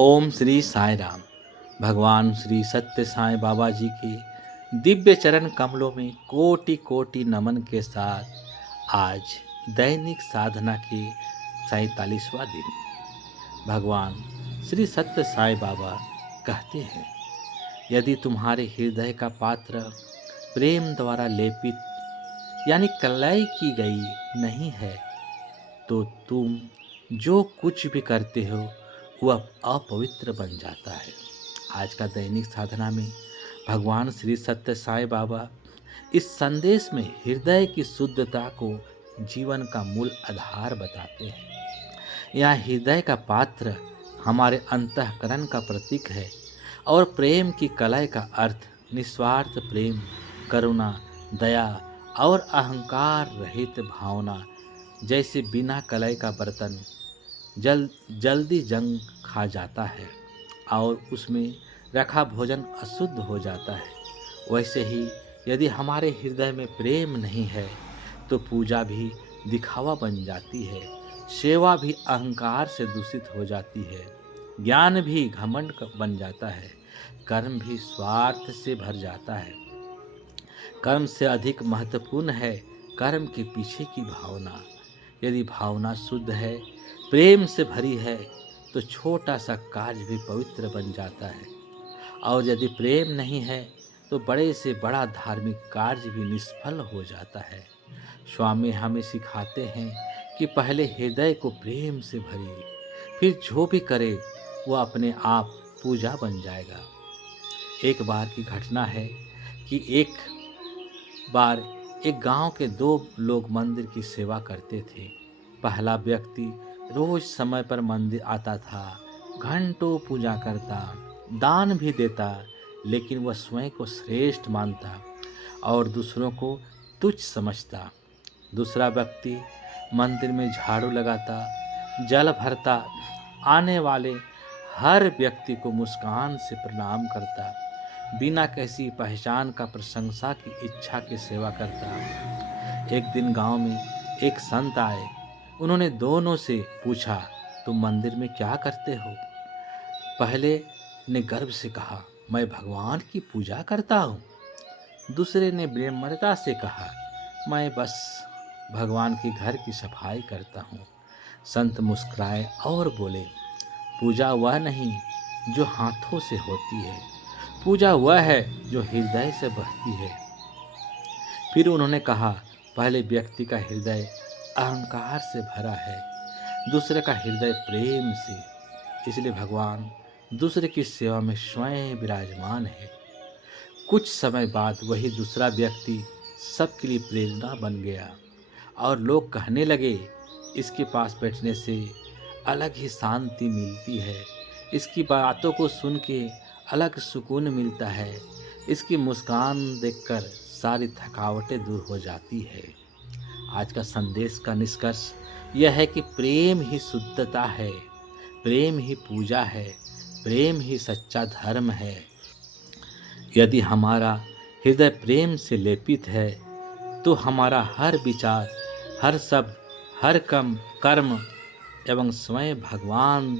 ओम श्री साई राम। भगवान श्री सत्य साई बाबा जी के दिव्य चरण कमलों में कोटि कोटि नमन के साथ आज दैनिक साधना के 47वां दिन। भगवान श्री सत्य साई बाबा कहते हैं, यदि तुम्हारे हृदय का पात्र प्रेम द्वारा लेपित यानी कलय की गई नहीं है तो तुम जो कुछ भी करते हो वह अपवित्र बन जाता है। आज का दैनिक साधना में भगवान श्री सत्य साई बाबा इस संदेश में हृदय की शुद्धता को जीवन का मूल आधार बताते हैं। यह हृदय का पात्र हमारे अंतःकरण का प्रतीक है और प्रेम की कलय का अर्थ निस्वार्थ प्रेम, करुणा, दया और अहंकार रहित भावना। जैसे बिना कलय का बर्तन जल्दी जंग खा जाता है और उसमें रखा भोजन अशुद्ध हो जाता है, वैसे ही यदि हमारे हृदय में प्रेम नहीं है तो पूजा भी दिखावा बन जाती है, सेवा भी अहंकार से दूषित हो जाती है, ज्ञान भी घमंड बन जाता है, कर्म भी स्वार्थ से भर जाता है। कर्म से अधिक महत्वपूर्ण है कर्म के पीछे की भावना। यदि भावना शुद्ध है, प्रेम से भरी है तो छोटा सा कार्य भी पवित्र बन जाता है, और यदि प्रेम नहीं है तो बड़े से बड़ा धार्मिक कार्य भी निष्फल हो जाता है। स्वामी हमें सिखाते हैं कि पहले हृदय को प्रेम से भरिए, फिर जो भी करे वह अपने आप पूजा बन जाएगा। एक बार की घटना है कि एक बार एक गांव के दो लोग मंदिर की सेवा करते थे। पहला व्यक्ति रोज समय पर मंदिर आता था, घंटों पूजा करता, दान भी देता, लेकिन वह स्वयं को श्रेष्ठ मानता और दूसरों को तुच्छ समझता। दूसरा व्यक्ति मंदिर में झाड़ू लगाता, जल भरता, आने वाले हर व्यक्ति को मुस्कान से प्रणाम करता, बिना किसी पहचान का प्रशंसा की इच्छा की सेवा करता। एक दिन गांव में एक संत आए। उन्होंने दोनों से पूछा, तुम मंदिर में क्या करते हो? पहले ने गर्व से कहा, मैं भगवान की पूजा करता हूँ। दूसरे ने विनम्रता से कहा, मैं बस भगवान के घर की सफाई करता हूँ। संत मुस्कुराए और बोले, पूजा वह नहीं जो हाथों से होती है, पूजा वह है जो हृदय से बहती है। फिर उन्होंने कहा, पहले व्यक्ति का हृदय अहंकार से भरा है, दूसरे का हृदय प्रेम से, इसलिए भगवान दूसरे की सेवा में स्वयं विराजमान है। कुछ समय बाद वही दूसरा व्यक्ति सबके लिए प्रेरणा बन गया और लोग कहने लगे, इसके पास बैठने से अलग ही शांति मिलती है, इसकी बातों को सुन के अलग सुकून मिलता है, इसकी मुस्कान देखकर सारी थकावटें दूर हो जाती है। आज का संदेश का निष्कर्ष यह है कि प्रेम ही शुद्धता है, प्रेम ही पूजा है, प्रेम ही सच्चा धर्म है। यदि हमारा हृदय प्रेम से लेपित है तो हमारा हर विचार, हर शब्द, हर कर्म एवं स्वयं भगवान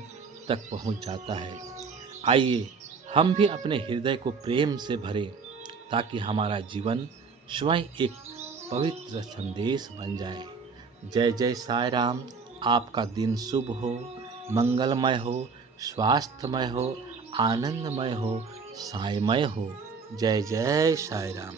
तक पहुंच जाता है। आइए हम भी अपने हृदय को प्रेम से भरें ताकि हमारा जीवन स्वयं एक पवित्र संदेश बन जाए। जय जय साई राम। आपका दिन शुभ हो, मंगलमय हो, स्वास्थ्यमय हो, आनंदमय हो, साईमय हो। जय जय साई राम।